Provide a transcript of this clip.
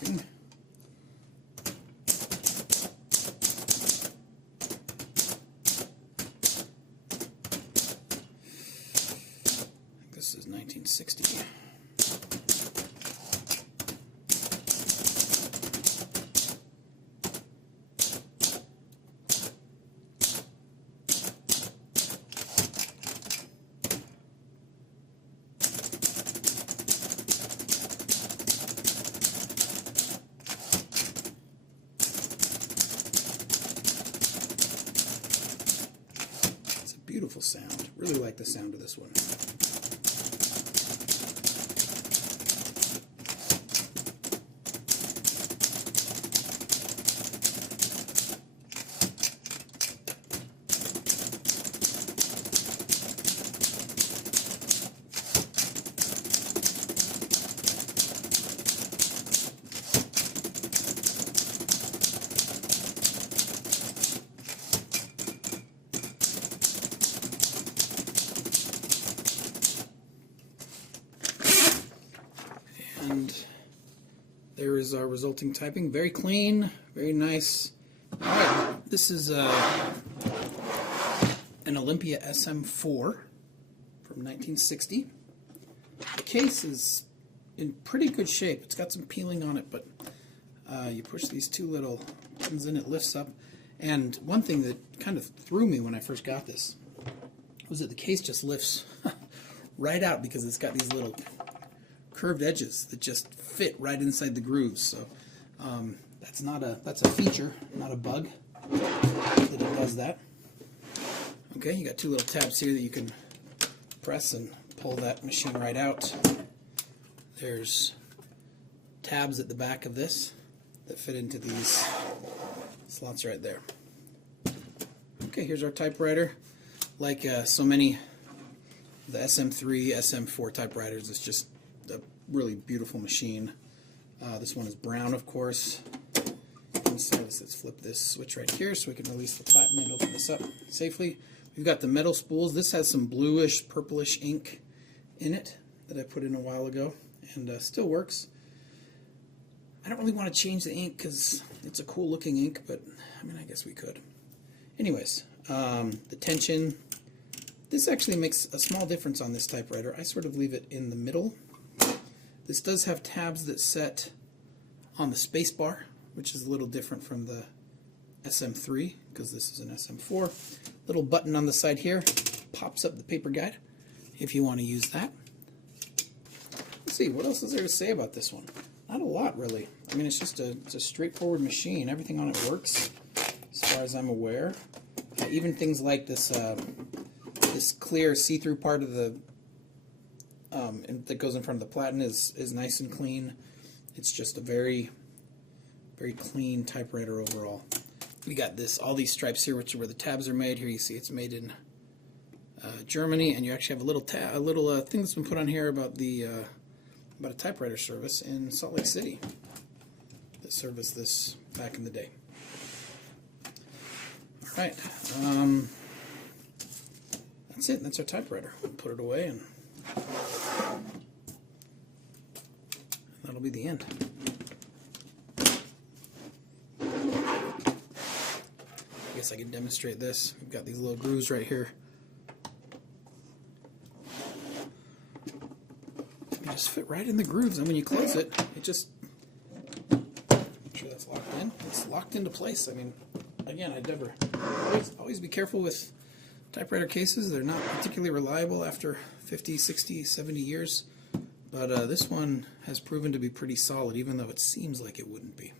typing. This is 1960. Beautiful sound. Really like the sound of this one. And there is our resulting typing. Very clean, very nice. Alright, this is an Olympia SM4 from 1960. The case is in pretty good shape. It's got some peeling on it, but you push these two little buttons and it lifts up. And one thing that kind of threw me when I first got this was that the case just lifts right out because it's got these little curved edges that just fit right inside the grooves. So that's a feature, not a bug, that it does that. Okay, you got two little tabs here that you can press and pull that machine right out. There's tabs at the back of this that fit into these slots right there. Okay, here's our typewriter. Like so many of the SM3, SM4 typewriters, it's just a really beautiful machine. This one is brown, of course. Inside this, let's flip this switch right here so we can release the platen and open this up safely. We've got the metal spools. This has some bluish, purplish ink in it that I put in a while ago, and still works. I don't really want to change the ink because it's a cool looking ink, but I mean, I guess we could. Anyways, the tension. This actually makes a small difference on this typewriter. I sort of leave it in the middle. This does have tabs that set on the space bar, which is a little different from the SM3 because this is an SM4. Little button on the side here pops up the paper guide if you want to use that. Let's see, what else is there to say about this one? Not a lot, really. I mean, it's a straightforward machine. Everything on it works, as far as I'm aware. Even things like this this clear see-through part of the that goes in front of the platen is nice and clean. It's just a very, very clean typewriter overall. We got all these stripes here, which are where the tabs are made. Here you see it's made in Germany, and you actually have a little thing that's been put on here about a typewriter service in Salt Lake City that serviced this back in the day. All right, that's it. That's our typewriter. We'll put it away, and that'll be the end. I guess I can demonstrate this. We've got these little grooves right here. They just fit right in the grooves, and when you close it, it just, make sure that's locked in. It's locked into place. I mean, again, I'd never, always be careful with typewriter cases. They're not particularly reliable after 50, 60, 70 years. But this one has proven to be pretty solid, even though it seems like it wouldn't be.